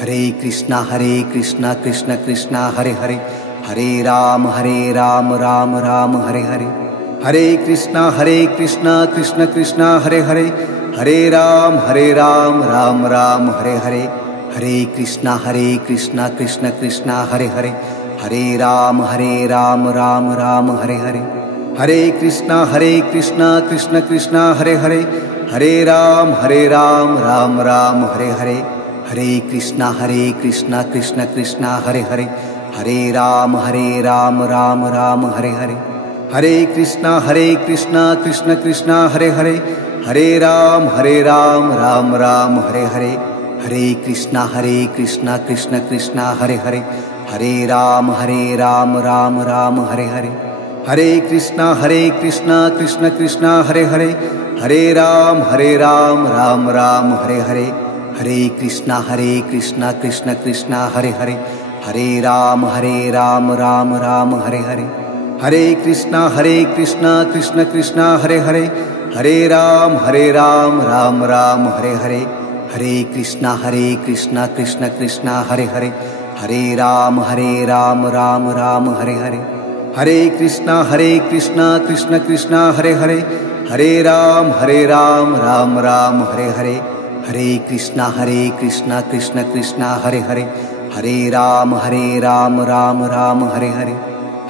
Hare Krishna Krishna Krishna Hare Hare, Hare Ram Ram Ram Hare Hare, Hare Krishna Krishna Krishna Hare Hare, Hare Ram Ram Ram Hare Hare, Hare Krishna Krishna Krishna Hare Hare, Hare Ram Ram Ram Hare Hare, Hare Krishna Krishna Krishna Hare Hare, Hare Ram Ram Ram Hare Hare, Hare Krishna Krishna Krishna Hare Hare, Hare Ram Ram Ram Hare Hare, Hare Krishna Krishna Krishna Hare Hare, Hare Ram Ram Ram Hare Hare, Hare Krishna Krishna Krishna Hare Hare, Hare Ram Ram Ram Hare Hare, Hare Krishna Krishna Krishna Hare Hare, Hare Ram Ram Ram Hare Hare, Hare Krishna Krishna Krishna Hare Hare, Hare Ram Ram Ram Hare Hare, Hare Krishna Krishna Krishna Hare Hare, Hare Ram Ram Ram Hare Hare, Hare Krishna Krishna Krishna Hare Hare, Hare Ram Ram Ram Hare Hare, Hare Krishna Krishna Krishna Hare Hare, Hare Ram Ram Ram Hare Hare, Hare Krishna Krishna Krishna Hare Hare, Hare Ram Ram Ram Hare Hare, Hare Krishna Krishna Krishna Hare Hare, Hare Ram Ram Ram Hare Hare,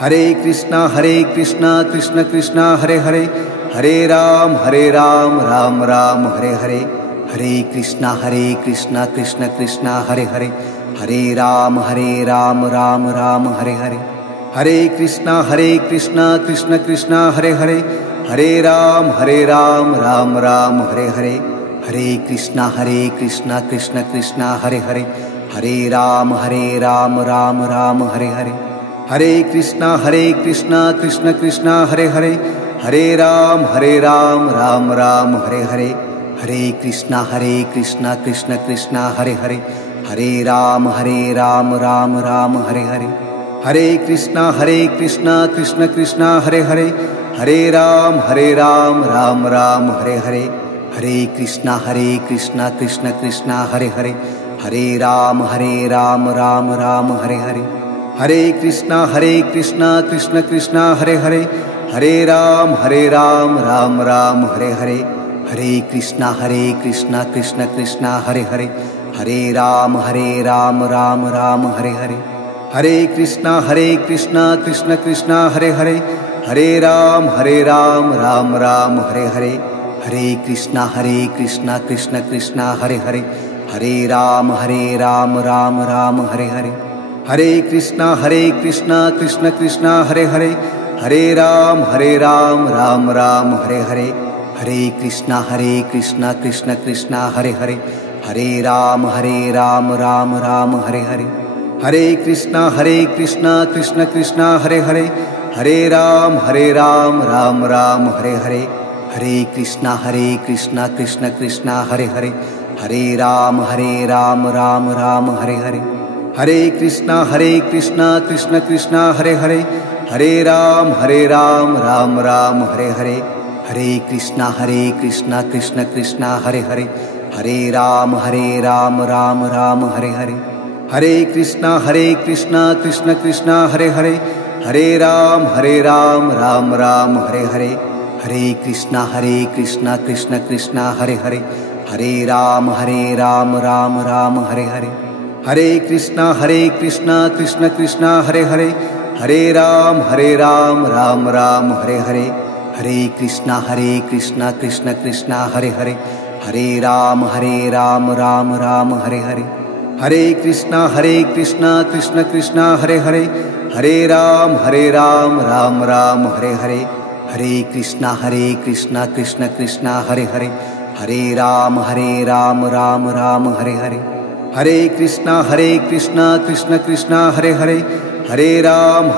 Hare Krishna Krishna Krishna Hare Hare, Hare Ram Ram Ram Hare Hare, Hare Krishna Krishna Krishna Hare Hare, Hare Ram Ram Ram Hare Hare, Hare Krishna Krishna Krishna Hare Hare, Hare Ram Ram Ram Hare Hare, Hare Krishna Krishna Krishna Hare Hare, Hare Ram Ram Ram Hare Hare, Hare Krishna Krishna Krishna Hare Hare, Hare Ram Ram Ram Hare Hare, Hare Krishna Krishna Krishna Hare Hare, Hare Ram Ram Ram Hare Hare, Hare Krishna Krishna Krishna Hare Hare, Hare Ram Ram Ram Hare Hare, Hare Krishna Krishna Krishna Hare Hare, Hare Ram Ram Ram Hare Hare, Hare Krishna Krishna Krishna Hare Hare, Hare Ram Ram Ram Hare Hare, Hare Krishna Krishna Krishna Hare Hare, Hare Ram Ram Ram Hare Hare, Hare Krishna Krishna Krishna Hare Hare, Hare Ram Ram Ram Hare Hare, Hare Krishna Krishna Krishna Hare Hare, Hare Ram Ram Ram Hare Hare, Hare Krishna Krishna Krishna Hare Hare, Hare Ram Ram Ram Hare Hare, Hare Krishna Krishna Krishna Hare Hare, Hare Ram Ram Ram Hare Hare, Hare Krishna Krishna Krishna Hare Hare, Hare Ram Ram Ram Hare Hare, Hare Krishna Krishna Krishna Hare Hare, Hare Ram Ram Ram Hare Hare, Hare Krishna Krishna Krishna Hare Hare, Hare Ram Ram Ram Hare Hare, Hare Krishna Krishna Krishna Hare Hare, Hare Ram Ram Ram Hare Hare, Hare Krishna Krishna Krishna Hare Hare, Hare Ram Ram Ram Hare Hare, Hare Krishna Krishna Krishna Hare Hare, Hare Ram Ram Ram Hare Hare, Hare Krishna Krishna Krishna Hare Hare, Hare Ram Ram Ram Hare Hare, Hare Krishna Krishna Krishna Hare Hare, Hare Ram Ram Ram Hare Hare, Hare Krishna Krishna Krishna Hare Hare, Hare Ram Ram Ram Hare Hare, Hare Krishna Krishna Krishna Hare Hare, Hare Ram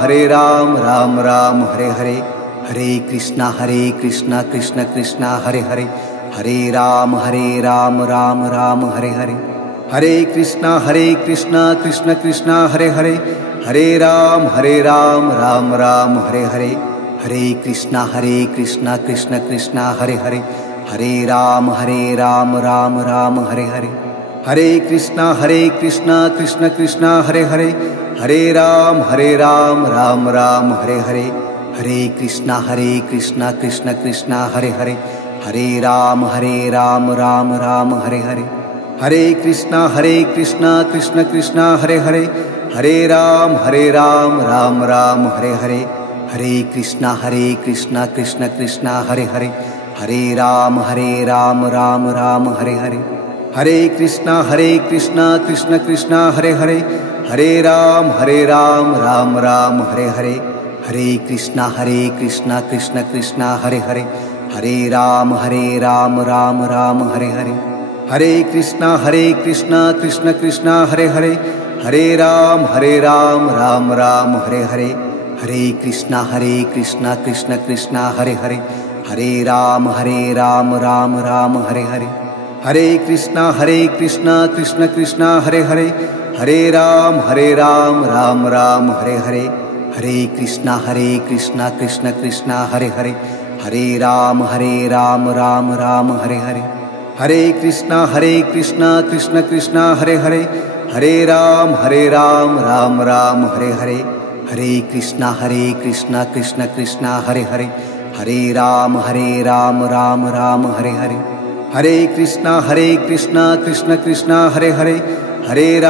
Ram Ram Hare Hare, Hare Krishna Krishna Krishna Hare Hare, Hare Ram Ram Ram Hare Hare, Hare Krishna Krishna Krishna Hare Hare, Hare Ram Ram Ram Hare Hare, Hare Krishna Krishna Krishna Hare Hare, Hare Ram Ram Ram Hare Hare, Hare Krishna Krishna Krishna Hare Hare, Hare Ram Ram Ram Hare Hare, Hare Krishna Krishna Krishna Hare Hare, Hare Ram Ram Ram Hare Hare, Hare Krishna Krishna Krishna Hare Hare, Hare Ram Ram Ram Hare Hare, Hare Krishna Krishna Krishna Hare Hare, Hare Ram Ram Ram Hare Hare, Hare Krishna Krishna Krishna Hare Hare, Hare Ram Ram Ram Hare Hare, Hare Krishna Krishna Krishna Hare Hare, Hare Ram Ram Ram Hare Hare, Hare Krishna Krishna Krishna Hare Hare, Hare Ram Ram Ram Hare Hare, Hare Krishna Krishna Krishna Hare Hare, Hare Ram Ram Ram Hare Hare, Hare Krishna Krishna Krishna Hare Hare, Hare Ram Ram Ram Hare Hare, Hare Krishna Krishna Krishna Hare Hare, Hare Ram Ram Ram Hare Hare, Hare Krishna Krishna Krishna Hare Hare, Hare Ram Ram Ram Hare Hare, Hare Krishna Krishna Krishna Hare Hare, Hare Ram Ram Ram Hare Hare, Hare Krishna Krishna Krishna Hare Hare, Hare Ram Ram Ram Hare Hare, Hare Krishna Krishna Krishna Hare Hare, Hare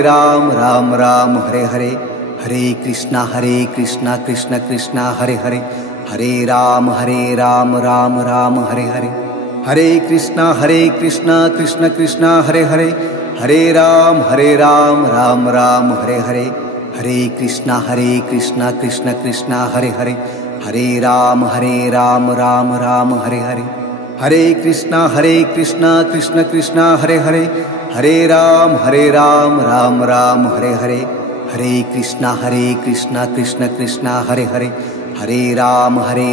Ram Ram Ram Hare Hare, Hare Krishna Krishna Krishna Hare Hare, Hare Ram Ram Ram Hare Hare, Hare Krishna Krishna Krishna Hare Hare, Hare Ram Ram Ram Hare Hare, Hare Krishna Krishna Krishna Hare Hare, Hare Ram Ram Ram Hare Hare, Hare Krishna Krishna Krishna Hare Hare, Hare Ram Ram Ram Hare Hare, Hare Krishna Krishna Krishna Hare Hare, Hare Ram Ram Ram Hare Hare, Hare Krishna Krishna Krishna Hare Hare, Hare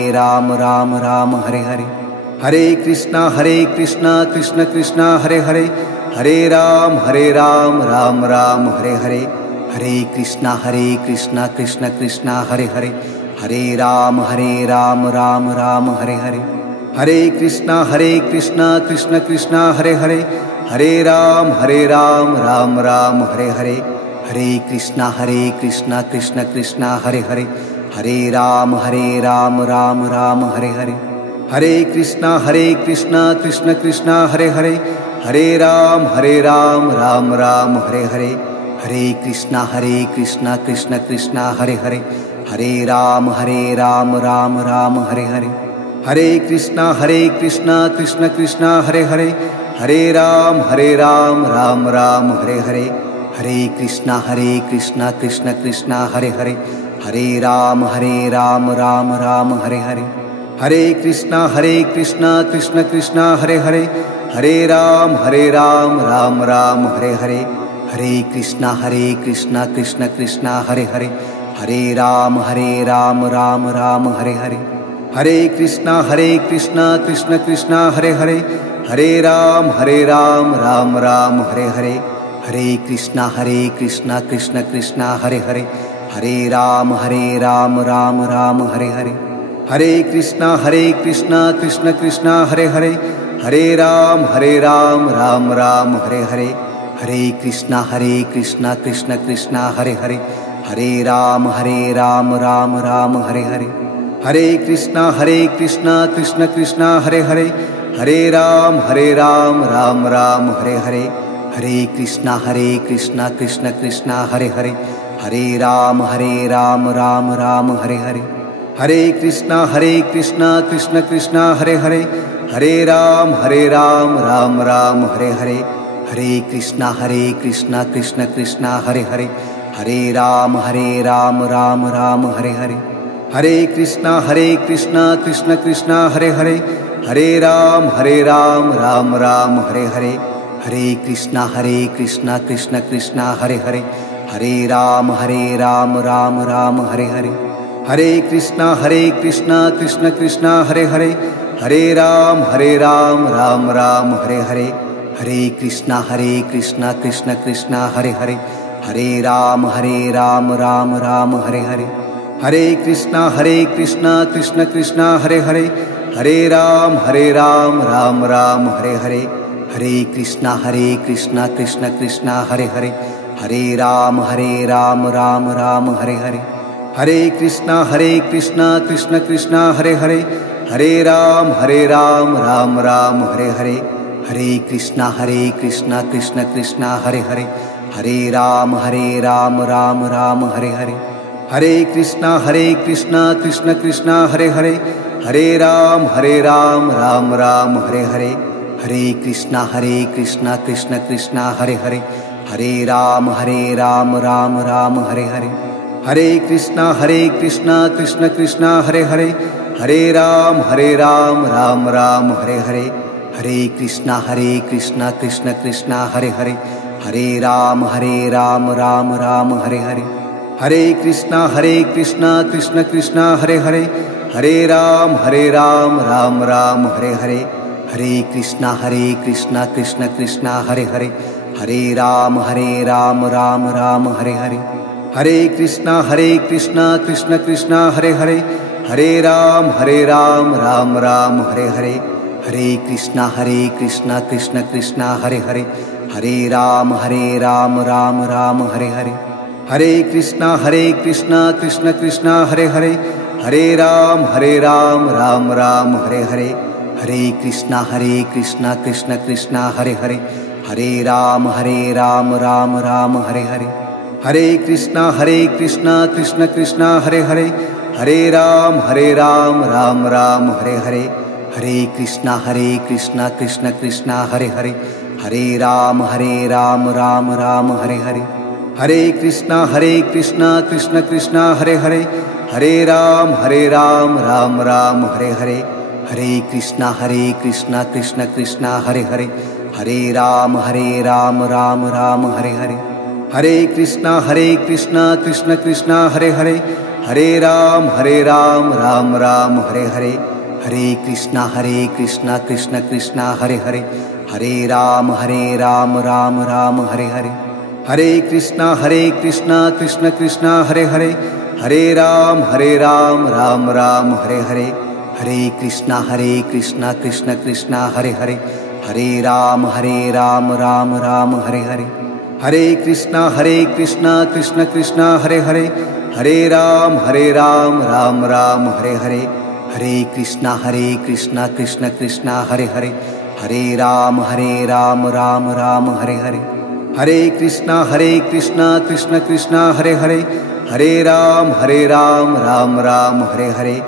Ram Ram Ram Hare Hare, Hare Krishna Krishna Krishna Hare Hare, Hare Ram Ram Ram Hare Hare, Hare Krishna Krishna Krishna Hare Hare, Hare Ram Ram Ram Hare Hare, Hare Krishna Krishna Krishna Hare Hare, Hare Ram Ram Ram Hare Hare, Hare Krishna Krishna Krishna Hare Hare, Hare Ram Ram Ram Hare Hare, Hare Krishna Krishna Krishna Hare Hare, Hare Ram Ram Ram Hare Hare, Hare Krishna Krishna Krishna Hare Hare, Hare Ram Ram Ram Hare Hare, Hare Krishna Krishna Krishna Hare Hare, Hare Ram Ram Ram Hare Hare, Hare Krishna Krishna Krishna Hare Hare, Hare Ram Ram Ram Hare Hare, Hare Krishna Krishna Krishna Hare Hare, Hare Ram Ram Ram Hare Hare, Hare Krishna Krishna Krishna Hare Hare, Hare Ram Ram Ram Hare Hare, Hare Krishna Krishna Krishna Hare Hare, Hare Ram Ram Ram Hare Hare, Hare Krishna Krishna Krishna Hare Hare, Hare Ram Ram Ram Hare Hare, Hare Krishna Krishna Krishna Hare Hare, Hare Ram Ram Ram Hare Hare, Hare Krishna Krishna Krishna Hare Hare, Hare Ram Ram Ram Hare Hare, Hare Krishna Krishna Krishna Hare Hare, Hare Ram Ram Ram Hare Hare, Hare Krishna Krishna Krishna Hare Hare, Hare Ram Ram Ram Hare Hare, Hare Krishna Krishna Krishna Hare Hare, Hare Ram Ram Ram Hare Hare, Hare Krishna Krishna Krishna Hare Hare, Hare Ram Ram Ram Hare Hare, Hare Krishna Krishna Krishna Hare Hare, Hare Ram Ram Ram Hare Hare, Hare Krishna Krishna Krishna Hare Hare, Hare Ram Ram Ram Hare Hare, Hare Krishna Krishna Krishna Hare Hare, Ram Ram Hare Hare, Hare Krishna Krishna Krishna Hare Hare, Hare Ram Ram Ram Hare Hare, Hare Krishna Krishna Krishna Hare Hare, Hare Ram Ram Ram Hare Hare, Hare Krishna Krishna Krishna Hare Hare, Hare Ram Ram Ram Hare Hare, Hare Krishna Krishna Krishna Hare Hare, Hare Ram Ram Ram Hare Hare, Hare Krishna Krishna Krishna Hare Hare, Hare Ram Ram Ram Hare Hare, Hare Krishna Krishna Krishna Hare Hare, Hare Ram Ram Ram Hare Hare, Hare Krishna Krishna Krishna Hare Hare, Hare Ram Ram Ram Hare Hare, Hare Krishna Krishna Krishna Hare Hare, Hare Ram Ram Ram Hare Hare, Hare Krishna Krishna Krishna Hare Hare, Hare Ram Ram Ram Hare Hare, Hare Krishna Krishna Krishna Hare Hare, Hare Ram Ram Ram Hare Hare, Hare Krishna Krishna Krishna Hare Hare, Hare Ram Ram Ram Hare Hare, Hare Krishna Krishna Krishna Hare Hare, Hare Ram Ram Ram Hare Hare, Hare Krishna Krishna Krishna Hare Hare, Hare Ram Ram Ram Hare Hare, Hare Krishna Krishna Krishna Hare Hare, Hare Ram Ram Ram Hare Hare, Hare Krishna Krishna Krishna Hare Hare, Hare Ram Ram Ram Hare Hare, Hare Krishna Krishna Krishna Hare Hare, Hare Ram Ram Ram Hare Hare, Hare Krishna Krishna Krishna Hare Hare, Hare Ram Ram Ram Hare Hare, Hare Krishna Krishna Krishna Hare Hare, Hare Ram Ram Ram Hare Hare, Hare Krishna Krishna Krishna Hare Hare, Hare Ram Ram Ram Hare Hare, Hare Krishna Krishna Krishna Hare Hare, Hare Ram Ram Ram Hare Hare, Hare Krishna Krishna Krishna Hare Hare, Hare Ram Ram Ram Hare Hare, Hare Krishna Krishna Krishna Hare Hare, Hare Ram Ram Ram Hare Hare, Hare Krishna Krishna Krishna Hare Hare, Hare Ram Ram Ram Hare Hare, Hare Krishna Krishna Krishna Hare Hare, Hare Ram Ram Ram Hare Hare,